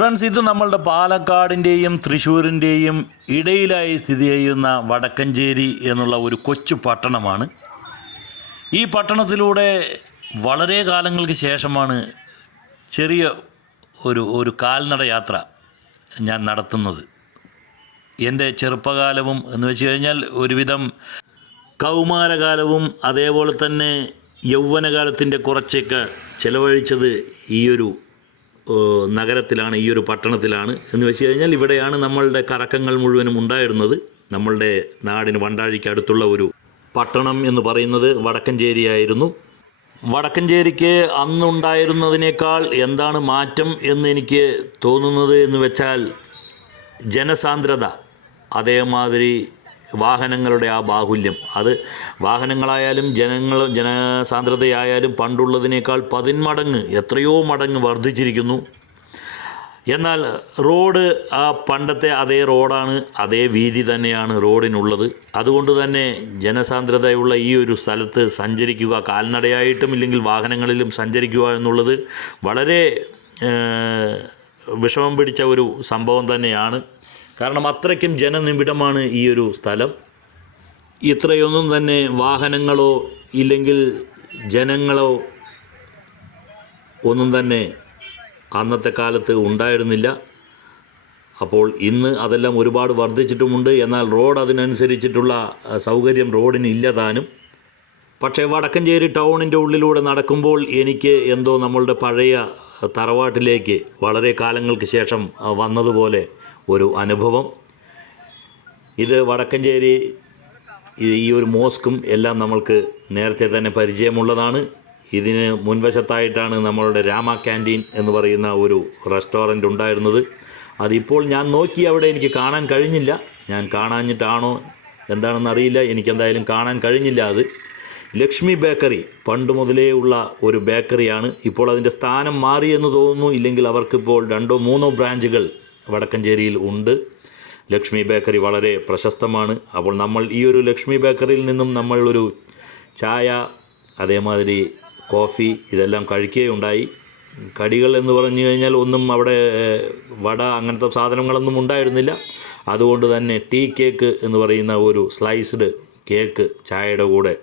Friends, ഇത് നമ്മളുടെ പാലക്കാടിൻ്റെയും തൃശ്ശൂരിൻ്റെയും ഇടയിലായി സ്ഥിതി ചെയ്യുന്ന വടക്കഞ്ചേരി എന്നുള്ള ഒരു കൊച്ചു പട്ടണമാണ്. ഈ പട്ടണത്തിലൂടെ വളരെ കാലങ്ങൾക്ക് ശേഷമാണ് ചെറിയ ഒരു കാൽനട യാത്ര ഞാൻ നടത്തുന്നത്. എൻ്റെ ചെറുപ്പകാലവും എന്ന് വെച്ച് കഴിഞ്ഞാൽ ഒരുവിധം കൗമാരകാലവും അതേപോലെ തന്നെ യൗവനകാലത്തിൻ്റെ കുറച്ചൊക്കെ ചിലവഴിച്ചത് ഈ ഒരു നഗരത്തിലാണ്, ഈ ഒരു പട്ടണത്തിലാണ്. എന്ന് വെച്ച് കഴിഞ്ഞാൽ ഇവിടെയാണ് നമ്മളുടെ കറക്കങ്ങൾ മുഴുവനും ഉണ്ടായിരുന്നത്. നമ്മളുടെ നാടിന് വണ്ടാഴിക്ക് അടുത്തുള്ള ഒരു പട്ടണം എന്ന് പറയുന്നത് വടക്കഞ്ചേരി ആയിരുന്നു. വടക്കഞ്ചേരിക്ക് അന്നുണ്ടായിരുന്നതിനേക്കാൾ എന്താണ് മാറ്റം എന്ന് എനിക്ക് തോന്നുന്നത് എന്ന് വെച്ചാൽ ജനസാന്ദ്രത, അതേമാതിരി വാഹനങ്ങളുടെ ആ ബാഹുല്യം. അത് വാഹനങ്ങളായാലും ജനസാന്ദ്രതയായാലും പണ്ടുള്ളതിനേക്കാൾ 10 മടങ്ങ് എത്രയോ മടങ്ങ് വർദ്ധിച്ചിരിക്കുന്നു. എന്നാൽ റോഡ് ആ പണ്ടത്തെ അതേ റോഡാണ്, അതേ വീതി തന്നെയാണ് റോഡിനുള്ളത്. അതുകൊണ്ട് തന്നെ ജനസാന്ദ്രതയുള്ള ഈ ഒരു സ്ഥലത്ത് സഞ്ചരിക്കുക, കാൽനടയായിട്ടും ഇല്ലെങ്കിൽ വാഹനങ്ങളിലും സഞ്ചരിക്കുക എന്നുള്ളത് വളരെ വിഷമം പിടിച്ച ഒരു സംഭവം തന്നെയാണ്. കാരണം അത്രയ്ക്കും ജനനിബിഡമാണ് ഈ ഒരു സ്ഥലം. ഇത്രയൊന്നും തന്നെ വാഹനങ്ങളോ ഇല്ലെങ്കിൽ ജനങ്ങളോ ഒന്നും തന്നെ അന്നത്തെ കാലത്ത് ഉണ്ടായിരുന്നില്ല. അപ്പോൾ ഇന്ന് അതെല്ലാം ഒരുപാട് വർദ്ധിച്ചിട്ടുമുണ്ട്. എന്നാൽ റോഡ് അതിനനുസരിച്ചിട്ടുള്ള സൗകര്യം റോഡിന് ഇല്ലതാനും. പക്ഷേ വടക്കഞ്ചേരി ടൗണിൻ്റെ ഉള്ളിലൂടെ നടക്കുമ്പോൾ എനിക്ക് എന്തോ നമ്മളുടെ പഴയ തറവാട്ടിലേക്ക് വളരെ കാലങ്ങൾക്ക് ശേഷം വന്നതുപോലെ ഒരു അനുഭവം. ഇത് വടക്കഞ്ചേരി, ഈ ഒരു മോസ്കും എല്ലാം നമ്മൾക്ക് നേരത്തെ തന്നെ പരിചയമുള്ളതാണ്. ഇതിന് മുൻവശത്തായിട്ടാണ് നമ്മളുടെ രാമ ക്യാൻറ്റീൻ എന്ന് പറയുന്ന ഒരു റെസ്റ്റോറൻ്റ് ഉണ്ടായിരുന്നത്. അതിപ്പോൾ ഞാൻ നോക്കി അവിടെ എനിക്ക് കാണാൻ കഴിഞ്ഞില്ല. ഞാൻ കാണാഞ്ഞിട്ടാണോ എന്താണെന്നറിയില്ല, എനിക്കെന്തായാലും കാണാൻ കഴിഞ്ഞില്ല. അത് ലക്ഷ്മി ബേക്കറി, പണ്ട് മുതലേ ഉള്ള ഒരു ബേക്കറിയാണ്. ഇപ്പോൾ അതിൻ്റെ സ്ഥാനം മാറിയെന്ന് തോന്നുന്നു. ഇല്ലെങ്കിൽ അവർക്കിപ്പോൾ 2-3 ബ്രാഞ്ചുകൾ വടക്കഞ്ചേരിയിൽ ഉണ്ട്. ലക്ഷ്മി ബേക്കറി വളരെ പ്രശസ്തമാണ്. അപ്പോൾ നമ്മൾ ഈ ഒരു ലക്ഷ്മി ബേക്കറിയിൽ നിന്നും നമ്മൾ ഒരു ചായ, അതേമാതിരി കോഫി ഇതെല്ലാം കഴിക്കുകയുണ്ടായി. കടികൾ എന്ന് പറഞ്ഞു കഴിഞ്ഞാൽ ഒന്നും അവിടെ വട അങ്ങനത്തെ സാധനങ്ങളൊന്നും ഉണ്ടായിരുന്നില്ല. അതുകൊണ്ട് തന്നെ ടീ കേക്ക് എന്ന് പറയുന്ന ഒരു സ്ലൈസ്ഡ് കേക്ക് ചായയുടെ കൂടെ,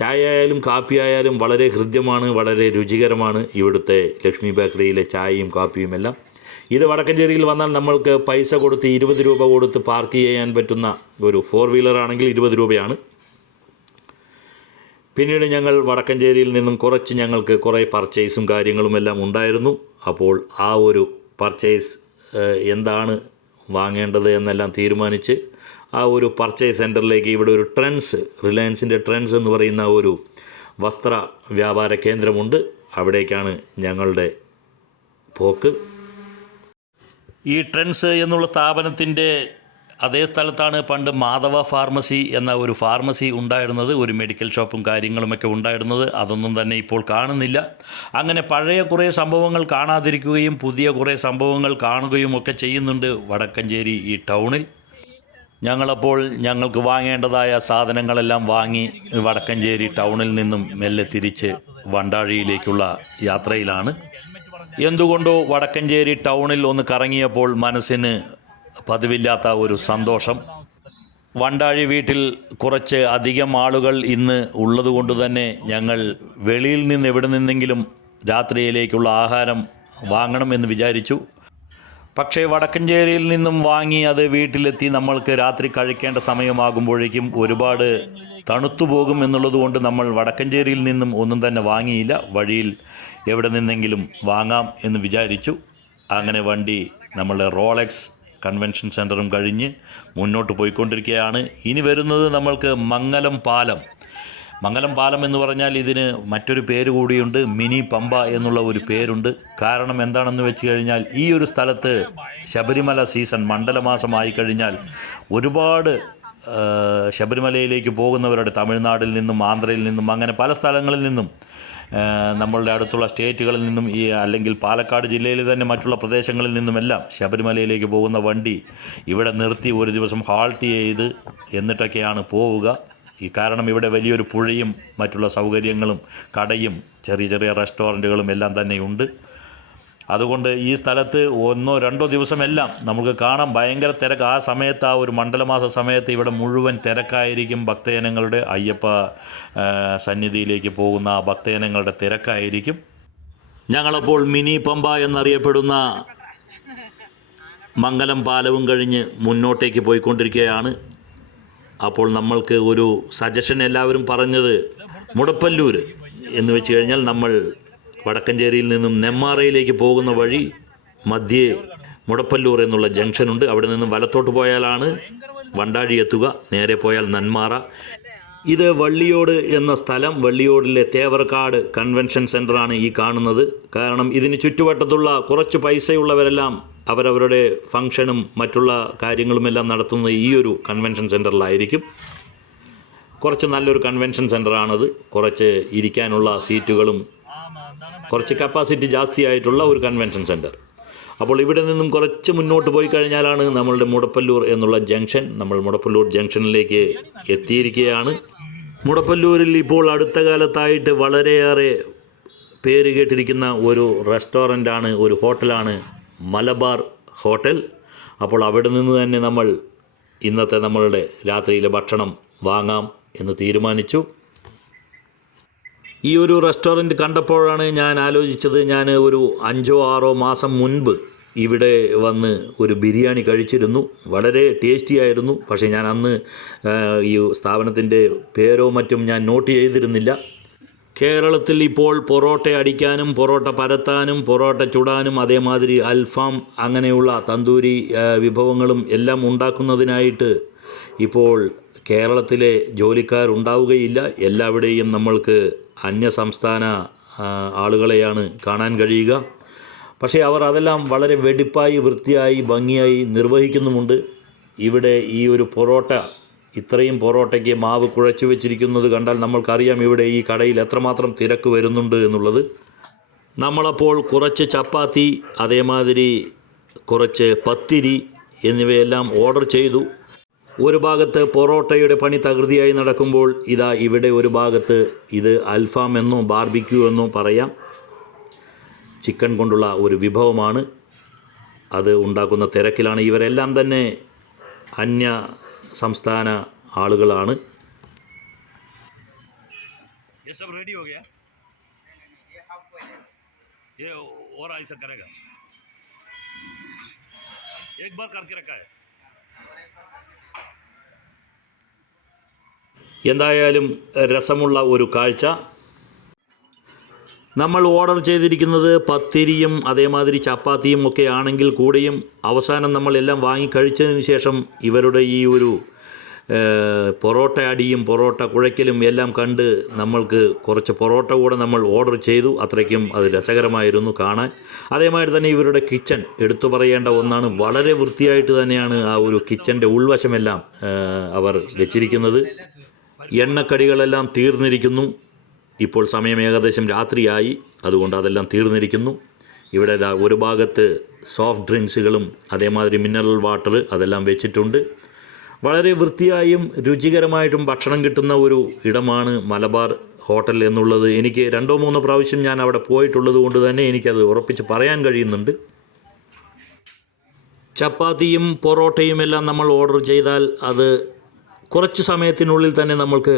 ചായ ആയാലും കാപ്പി ആയാലും വളരെ ഹൃദ്യമാണ്, വളരെ രുചികരമാണ് ഇവിടുത്തെ ലക്ഷ്മി ബേക്കറിയിലെ ചായയും കാപ്പിയും എല്ലാം. ഇത് വടക്കഞ്ചേരിയിൽ വന്നാൽ നമ്മൾക്ക് പൈസ കൊടുത്ത് 20 രൂപ കൊടുത്ത് പാർക്ക് ചെയ്യാൻ പറ്റുന്ന ഒരു 4 വീലർ ആണെങ്കിൽ 20 രൂപയാണ്. പിന്നീട് ഞങ്ങൾ വടക്കഞ്ചേരിയിൽ നിന്നും ഞങ്ങൾക്ക് കുറേ പർച്ചേസും കാര്യങ്ങളും എല്ലാം ഉണ്ടായിരുന്നു. അപ്പോൾ ആ ഒരു പർച്ചേസ് എന്താണ് വാങ്ങേണ്ടത് എന്നെല്ലാം തീരുമാനിച്ച് ആ ഒരു പർച്ചേസ് സെൻറ്ററിലേക്ക്, ഇവിടെ ഒരു ട്രെൻഡ്സ്, റിലയൻസിൻ്റെ ട്രെൻഡ്സ് എന്ന് പറയുന്ന ഒരു വസ്ത്ര വ്യാപാര കേന്ദ്രമുണ്ട്. അവിടേക്കാണ് ഞങ്ങളുടെ പോക്ക്. ഈ ട്രെൻഡ്സ് എന്നുള്ള സ്ഥാപനത്തിൻ്റെ അതേ സ്ഥലത്താണ് പണ്ട് മാധവ ഫാർമസി എന്ന ഒരു ഫാർമസി ഉണ്ടായിരുന്നത്. ഒരു മെഡിക്കൽ ഷോപ്പും കാര്യങ്ങളുമൊക്കെ ഉണ്ടായിരുന്നത്. അതൊന്നും തന്നെ ഇപ്പോൾ കാണുന്നില്ല. അങ്ങനെ പഴയ കുറേ സംഭവങ്ങൾ കാണാതിരിക്കുകയും പുതിയ കുറേ സംഭവങ്ങൾ കാണുകയും ഒക്കെ ചെയ്യുന്നുണ്ട് വടക്കഞ്ചേരി ഈ ടൗണിൽ. ഞങ്ങളപ്പോൾ ഞങ്ങൾക്ക് വാങ്ങേണ്ടതായ സാധനങ്ങളെല്ലാം വാങ്ങി വടക്കഞ്ചേരി ടൗണിൽ നിന്നും മെല്ലെ തിരിച്ച് വണ്ടാഴിയിലേക്കുള്ള യാത്രയിലാണ്. എന്തുകൊണ്ടോ വടക്കഞ്ചേരി ടൗണിൽ ഒന്ന് കറങ്ങിയപ്പോൾ മനസ്സിന് പതിവില്ലാത്ത ഒരു സന്തോഷം. വണ്ടാഴി വീട്ടിൽ കുറച്ച് അധികം ആളുകൾ ഇന്ന് ഉള്ളതുകൊണ്ട് തന്നെ ഞങ്ങൾ വെളിയിൽ നിന്ന് എവിടെ നിന്നെങ്കിലും രാത്രിയിലേക്കുള്ള ആഹാരം വാങ്ങണമെന്ന് വിചാരിച്ചു. പക്ഷേ വടക്കഞ്ചേരിയിൽ നിന്നും വാങ്ങി അത് വീട്ടിലെത്തി നമ്മൾക്ക് രാത്രി കഴിക്കേണ്ട സമയമാകുമ്പോഴേക്കും ഒരുപാട് തണുത്തു പോകും എന്നുള്ളത് കൊണ്ട് നമ്മൾ വടക്കഞ്ചേരിയിൽ നിന്നും ഒന്നും തന്നെ വാങ്ങിയില്ല. വഴിയിൽ എവിടെ നിന്നെങ്കിലും വാങ്ങാം എന്ന് വിചാരിച്ചു. അങ്ങനെ വണ്ടി നമ്മളുടെ റോളക്സ് കൺവെൻഷൻ സെൻറ്ററും കഴിഞ്ഞ് മുന്നോട്ട് പോയിക്കൊണ്ടിരിക്കുകയാണ്. ഇനി വരുന്നത് നമ്മൾക്ക് മംഗലം പാലം. മംഗലം പാലം എന്ന് പറഞ്ഞാൽ ഇതിന് മറ്റൊരു പേര് കൂടിയുണ്ട്, മിനി പമ്പ എന്നുള്ള ഒരു പേരുണ്ട്. കാരണം എന്താണെന്ന് വെച്ച് കഴിഞ്ഞാൽ ഈ ഒരു സ്ഥലത്ത് ശബരിമല സീസൺ, മണ്ഡലമാസമായി കഴിഞ്ഞാൽ ഒരുപാട് ശബരിമലയിലേക്ക് പോകുന്നവരുടെ തമിഴ്നാട്ടിൽ നിന്നും ആന്ധ്രയിൽ നിന്നും അങ്ങനെ പല സ്ഥലങ്ങളിൽ നിന്നും നമ്മളുടെ അടുത്തുള്ള സ്റ്റേറ്റുകളിൽ നിന്നും അല്ലെങ്കിൽ പാലക്കാട് ജില്ലയിൽ തന്നെ മറ്റുള്ള പ്രദേശങ്ങളിൽ നിന്നുമെല്ലാം ശബരിമലയിലേക്ക് പോകുന്ന വണ്ടി ഇവിടെ നിർത്തി ഒരു ദിവസം ഹാൾട്ട് ചെയ്ത് എന്നിട്ടൊക്കെയാണ് പോവുക. കാരണം ഇവിടെ വലിയൊരു പുഴയും മറ്റുള്ള സൗകര്യങ്ങളും കടയും ചെറിയ ചെറിയ റെസ്റ്റോറൻറ്റുകളും എല്ലാം തന്നെയുണ്ട്. അതുകൊണ്ട് ഈ സ്ഥലത്ത് 1-2 ദിവസമെല്ലാം നമുക്ക് കാണാം ഭയങ്കര തിരക്ക്. ആ സമയത്ത്, ആ ഒരു മണ്ഡലമാസ സമയത്ത് ഇവിടെ മുഴുവൻ തിരക്കായിരിക്കും. ഭക്തജനങ്ങളുടെ അയ്യപ്പ സന്നിധിയിലേക്ക് പോകുന്ന ആ ഭക്തജനങ്ങളുടെ തിരക്കായിരിക്കും. ഞങ്ങളപ്പോൾ മിനി പമ്പ എന്നറിയപ്പെടുന്ന മംഗലം പാലവും കഴിഞ്ഞ് മുന്നോട്ടേക്ക് പോയിക്കൊണ്ടിരിക്കുകയാണ്. അപ്പോൾ നമ്മൾക്ക് ഒരു സജഷൻ എല്ലാവരും പറഞ്ഞത് മുടപ്പല്ലൂർ എന്ന് വെച്ച് കഴിഞ്ഞാൽ നമ്മൾ വടക്കഞ്ചേരിയിൽ നിന്നും നെന്മാറയിലേക്ക് പോകുന്ന വഴി മധ്യേ മുടപ്പല്ലൂർ എന്നുള്ള ജംഗ്ഷനുണ്ട്. അവിടെ നിന്നും വലത്തോട്ട് പോയാലാണ് വണ്ടാഴി എത്തുക. നേരെ പോയാൽ നെന്മാറ. ഇത് വള്ളിയോട് എന്ന സ്ഥലം, വള്ളിയോടിലെ തേവർക്കാട് കൺവെൻഷൻ സെൻ്ററാണ് ഈ കാണുന്നത്. കാരണം ഇതിന് ചുറ്റുവട്ടത്തുള്ള കുറച്ച് പൈസയുള്ളവരെല്ലാം അവരവരുടെ ഫംഗ്ഷനും മറ്റുള്ള കാര്യങ്ങളുമെല്ലാം നടത്തുന്നത് ഈ ഒരു കൺവെൻഷൻ സെൻ്ററിലായിരിക്കും. കുറച്ച് നല്ലൊരു കൺവെൻഷൻ സെൻ്ററാണത്. കുറച്ച് ഇരിക്കാനുള്ള സീറ്റുകളും കുറച്ച് കപ്പാസിറ്റി ജാസ്തിയായിട്ടുള്ള ഒരു കൺവെൻഷൻ സെൻ്റർ. അപ്പോൾ ഇവിടെ നിന്നും കുറച്ച് മുന്നോട്ട് പോയി കഴിഞ്ഞാലാണ് നമ്മളുടെ മുടപ്പല്ലൂർ എന്നുള്ള ജംഗ്ഷൻ. നമ്മൾ മുടപ്പല്ലൂർ ജംഗ്ഷനിലേക്ക് എത്തിയിരിക്കുകയാണ്. മുടപ്പല്ലൂരിൽ ഇപ്പോൾ അടുത്ത കാലത്തായിട്ട് വളരെയേറെ പേര് കേട്ടിരിക്കുന്ന ഒരു റെസ്റ്റോറൻ്റാണ്, ഒരു ഹോട്ടലാണ് മലബാർ ഹോട്ടൽ. അപ്പോൾ അവിടെ നിന്ന് തന്നെ നമ്മൾ ഇന്നത്തെ നമ്മളുടെ രാത്രിയിലെ ഭക്ഷണം വാങ്ങാം എന്ന് തീരുമാനിച്ചു. ഈ ഒരു റെസ്റ്റോറൻറ്റ് കണ്ടപ്പോഴാണ് ഞാൻ ആലോചിച്ചത്, ഞാൻ ഒരു 5-6 മാസം മുൻപ് ഇവിടെ വന്ന് ഒരു ബിരിയാണി കഴിച്ചിരുന്നു. വളരെ ടേസ്റ്റി ആയിരുന്നു. പക്ഷേ ഞാൻ അന്ന് ഈ സ്ഥാപനത്തിൻ്റെ പേരോ മറ്റും ഞാൻ നോട്ട് ചെയ്തിരുന്നില്ല. കേരളത്തിൽ ഇപ്പോൾ പൊറോട്ട അടിക്കാനും പൊറോട്ട പരത്താനും പൊറോട്ട ചുടാനും അതേമാതിരി അൽഫാം അങ്ങനെയുള്ള തന്തൂരി വിഭവങ്ങളും എല്ലാം ഉണ്ടാക്കുന്നതിനായിട്ട് ഇപ്പോൾ കേരളത്തിലെ ജോലിക്കാരുണ്ടാവുകയില്ല. എല്ലാവിടെയും നമ്മൾക്ക് അന്യസംസ്ഥാന ആളുകളെയാണ് കാണാൻ കഴിയുക. പക്ഷേ അവർ അതെല്ലാം വളരെ വെടിപ്പായി, വൃത്തിയായി, ഭംഗിയായി നിർവഹിക്കുന്നുമുണ്ട്. ഇവിടെ ഈ ഒരു പൊറോട്ട, ഇത്രയും പൊറോട്ടയ്ക്ക് മാവ് കുഴച്ച് വെച്ചിരിക്കുന്നത് കണ്ടാൽ നമ്മൾക്കറിയാം ഇവിടെ ഈ കടയിൽ എത്രമാത്രം തിരക്ക് വരുന്നുണ്ട് എന്നുള്ളത്. നമ്മളപ്പോൾ കുറച്ച് ചപ്പാത്തി, അതേമാതിരി കുറച്ച് പത്തിരി എന്നിവയെല്ലാം ഓർഡർ ചെയ്തു. ഒരു ഭാഗത്ത് പൊറോട്ടയുടെ പണി തകൃതിയായി നടക്കുമ്പോൾ ഇതാ ഇവിടെ ഒരു ഭാഗത്ത് ഇത് അൽഫാം എന്നോ ബാർബിക്യൂ എന്നോ പറയാം, ചിക്കൻ കൊണ്ടുള്ള ഒരു വിഭവമാണ്. അത് ഉണ്ടാക്കുന്ന തിരക്കിലാണ്. ഇവരെല്ലാം തന്നെ അന്യ സംസ്ഥാന ആളുകളാണ്. എന്തായാലും രസമുള്ള ഒരു കാഴ്ച. നമ്മൾ ഓർഡർ ചെയ്തിരിക്കുന്നത് പത്തിരിയും അതേമാതിരി ചപ്പാത്തിയും ഒക്കെ ആണെങ്കിൽ കൂടിയും അവസാനം നമ്മളെല്ലാം വാങ്ങിക്കഴിച്ചതിന് ശേഷം ഇവരുടെ ഈ ഒരു പൊറോട്ട അടിയും പൊറോട്ട കുഴയ്ക്കലും എല്ലാം കണ്ട് നമ്മൾക്ക് കുറച്ച് പൊറോട്ട കൂടെ നമ്മൾ ഓർഡർ ചെയ്തു. അത്രയ്ക്കും അത് രസകരമായിരുന്നു കാണാൻ. അതേമാതിരി തന്നെ ഇവരുടെ കിച്ചൺ എടുത്തു പറയേണ്ട ഒന്നാണ്. വളരെ വൃത്തിയായിട്ട് തന്നെയാണ് ആ ഒരു കിച്ചൻ്റെ ഉൾവശമെല്ലാം അവർ വെച്ചിരിക്കുന്നത്. എണ്ണക്കടികളെല്ലാം തീർന്നിരിക്കുന്നു. ഇപ്പോൾ സമയം ഏകദേശം രാത്രിയായി, അതുകൊണ്ട് അതെല്ലാം തീർന്നിരിക്കുന്നു. ഇവിടെ ഒരു ഭാഗത്ത് സോഫ്റ്റ് ഡ്രിങ്ക്സുകളും അതേമാതിരി മിനറൽ വാട്ടർ അതെല്ലാം വെച്ചിട്ടുണ്ട്. വളരെ വൃത്തിയായും രുചികരമായിട്ടും ഭക്ഷണം കിട്ടുന്ന ഒരു ഇടമാണ് മലബാർ ഹോട്ടൽ എന്നുള്ളത് എനിക്ക് 2-3 പ്രാവശ്യം ഞാൻ അവിടെ പോയിട്ടുള്ളത് കൊണ്ട് തന്നെ എനിക്കത് ഉറപ്പിച്ച് പറയാൻ കഴിയുന്നുണ്ട്. ചപ്പാത്തിയും പൊറോട്ടയുമെല്ലാം നമ്മൾ ഓർഡർ ചെയ്താൽ അത് കുറച്ച് സമയത്തിനുള്ളിൽ തന്നെ നമ്മൾക്ക്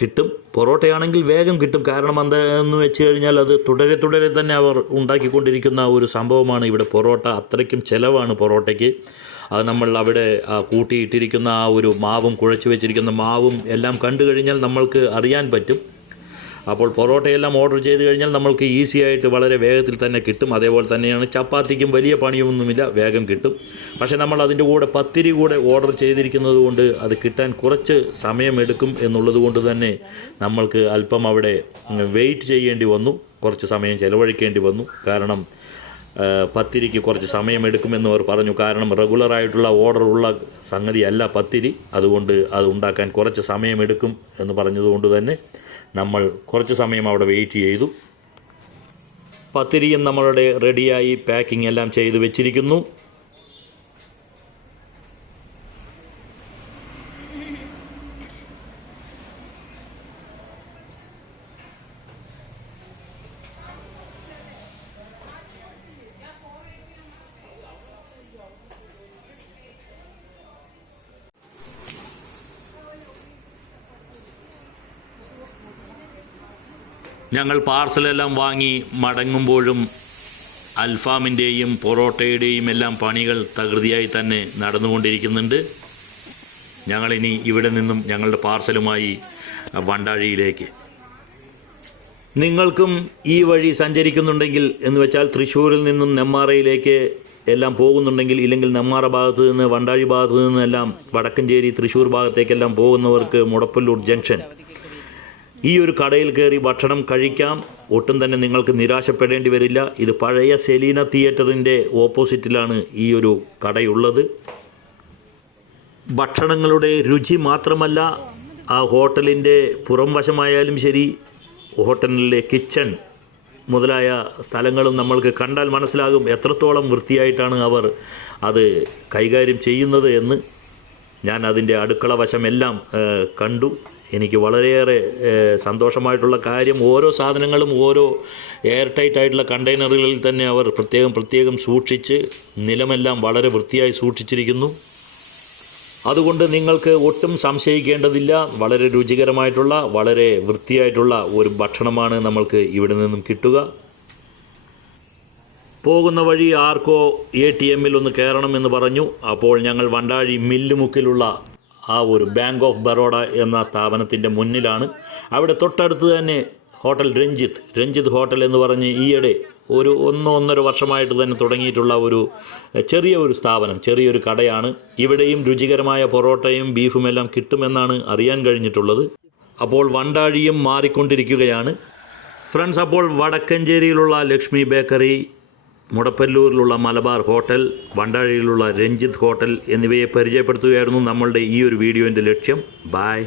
കിട്ടും. പൊറോട്ടയാണെങ്കിൽ വേഗം കിട്ടും. കാരണം എന്താണെന്ന് വെച്ച് കഴിഞ്ഞാൽ അത് തുടരെ തന്നെ അവർ ഉണ്ടാക്കിക്കൊണ്ടിരിക്കുന്ന ഒരു സംഭവമാണ് ഇവിടെ പൊറോട്ട. അത്രയ്ക്കും ചിലവാണ് പൊറോട്ടയ്ക്ക്. അത് നമ്മൾ അവിടെ കൂട്ടിയിട്ടിരിക്കുന്ന ആ ഒരു മാവും കുഴച്ച് വെച്ചിരിക്കുന്ന മാവും എല്ലാം കണ്ടു കഴിഞ്ഞാൽ നമ്മൾക്ക് അറിയാൻ പറ്റും. അപ്പോൾ പൊറോട്ടയെല്ലാം ഓർഡർ ചെയ്ത് കഴിഞ്ഞാൽ നമ്മൾക്ക് ഈസി ആയിട്ട് വളരെ വേഗത്തിൽ തന്നെ കിട്ടും. അതേപോലെ തന്നെയാണ് ചപ്പാത്തിക്കും വലിയ പണിയൊന്നുമില്ല, വേഗം കിട്ടും. പക്ഷേ നമ്മൾ അതിൻ്റെ കൂടെ പത്തിരി കൂടെ ഓർഡർ ചെയ്തിരിക്കുന്നത് കൊണ്ട് അത് കിട്ടാൻ കുറച്ച് സമയമെടുക്കും എന്നുള്ളത് കൊണ്ട് തന്നെ നമ്മൾക്ക് അല്പം അവിടെ വെയിറ്റ് ചെയ്യേണ്ടി വന്നു, കുറച്ച് സമയം ചിലവഴിക്കേണ്ടി വന്നു. കാരണം പത്തിരിക്ക് കുറച്ച് സമയമെടുക്കുമെന്ന് അവർ പറഞ്ഞു. കാരണം റെഗുലറായിട്ടുള്ള ഓർഡറുള്ള സംഗതിയല്ല പത്തിരി, അതുകൊണ്ട് അത് ഉണ്ടാക്കാൻ കുറച്ച് സമയമെടുക്കും എന്ന് പറഞ്ഞതുകൊണ്ട് തന്നെ നമ്മൾ കുറച്ച് സമയം അവിടെ വെയിറ്റ് ചെയ്തു. പത്തിരിയും നമ്മളുടെ റെഡിയായി പാക്കിംഗ് എല്ലാം ചെയ്ത് വെച്ചിരിക്കുന്നു. ഞങ്ങൾ പാർസലെല്ലാം വാങ്ങി മടങ്ങുമ്പോഴും അൽഫാമിൻ്റെയും പൊറോട്ടയുടെയും എല്ലാം പണികൾ തകൃതിയായി തന്നെ നടന്നുകൊണ്ടിരിക്കുന്നുണ്ട്. ഞങ്ങളിനി ഇവിടെ നിന്നും ഞങ്ങളുടെ പാർസലുമായി വണ്ടാഴിയിലേക്ക്. നിങ്ങൾക്കും ഈ വഴി സഞ്ചരിക്കുന്നുണ്ടെങ്കിൽ എന്ന് വെച്ചാൽ തൃശ്ശൂരിൽ നിന്നും നെമ്മാറയിലേക്ക് എല്ലാം പോകുന്നുണ്ടെങ്കിൽ, ഇല്ലെങ്കിൽ നെമ്മാറ ഭാഗത്തു നിന്ന് വണ്ടാഴി ഭാഗത്തു നിന്നെല്ലാം വടക്കഞ്ചേരി തൃശ്ശൂർ ഭാഗത്തേക്കെല്ലാം പോകുന്നവർക്ക് മുടപ്പല്ലൂർ ജംഗ്ഷൻ ഈ ഒരു കടയിൽ കയറി ഭക്ഷണം കഴിക്കാം. ഒട്ടും തന്നെ നിങ്ങൾക്ക് നിരാശപ്പെടേണ്ടി വരില്ല. ഇത് പഴയ സെലീന തിയേറ്ററിൻ്റെ ഓപ്പോസിറ്റിലാണ് ഈ ഒരു കടയുള്ളത്. ഭക്ഷണങ്ങളുടെ രുചി മാത്രമല്ല, ആ ഹോട്ടലിൻ്റെ പുറം വശമായാലും ശരി, ഹോട്ടലിലെ കിച്ചൺ മുതലായ സ്ഥലങ്ങളും നമ്മൾക്ക് കണ്ടാൽ മനസ്സിലാകും എത്രത്തോളം വൃത്തിയായിട്ടാണ് അവർ അത് കൈകാര്യം ചെയ്യുന്നത് എന്ന്. ഞാൻ അതിൻ്റെ അടുക്കള വശമെല്ലാം കണ്ടു. എനിക്ക് വളരെയേറെ സന്തോഷമായിട്ടുള്ള കാര്യം, ഓരോ സാധനങ്ങളും ഓരോ എയർ ടൈറ്റ് ആയിട്ടുള്ള കണ്ടെയ്നറുകളിൽ തന്നെ അവർ പ്രത്യേകം സൂക്ഷിച്ച് നിലമെല്ലാം വളരെ വൃത്തിയായി സൂക്ഷിച്ചിരിക്കുന്നു. അതുകൊണ്ട് നിങ്ങൾക്ക് ഒട്ടും സംശയിക്കേണ്ടതില്ല. വളരെ രുചികരമായിട്ടുള്ള, വളരെ വൃത്തിയായിട്ടുള്ള ഒരു ഭക്ഷണമാണ് നമ്മൾക്ക് ഇവിടെ നിന്നും കിട്ടുക. പോകുന്ന വഴി ആർക്കോ ATMൽ ഒന്ന് കയറണമെന്ന് പറഞ്ഞു. അപ്പോൾ ഞങ്ങൾ വണ്ടാഴി മില്ലുമുക്കിലുള്ള ആ ഒരു ബാങ്ക് ഓഫ് ബറോഡ എന്ന സ്ഥാപനത്തിൻ്റെ മുന്നിലാണ്. അവിടെ തൊട്ടടുത്ത് തന്നെ ഹോട്ടൽ രഞ്ജിത്ത് ഹോട്ടൽ എന്ന് പറഞ്ഞ് ഈയിടെ ഒരു 1-1.5 വർഷമായിട്ട് തന്നെ തുടങ്ങിയിട്ടുള്ള ഒരു ചെറിയൊരു സ്ഥാപനം, ചെറിയൊരു കടയാണ്. ഇവിടെയും രുചികരമായ പൊറോട്ടയും ബീഫുമെല്ലാം കിട്ടുമെന്നാണ് അറിയാൻ കഴിഞ്ഞിട്ടുള്ളത്. അപ്പോൾ വണ്ടാഴിയും മാറിക്കൊണ്ടിരിക്കുകയാണ് ഫ്രണ്ട്സ്. അപ്പോൾ വടക്കഞ്ചേരിയിലുള്ള ലക്ഷ്മി ബേക്കറി, മുടപ്പല്ലൂരിലുള്ള മലബാർ ഹോട്ടൽ, വണ്ടാഴിയിലുള്ള രഞ്ജിത്ത് ഹോട്ടൽ എന്നിവയെ പരിചയപ്പെടുത്തുകയായിരുന്നു നമ്മളുടെ ഈ ഒരു വീഡിയോൻ്റെ ലക്ഷ്യം. ബൈ.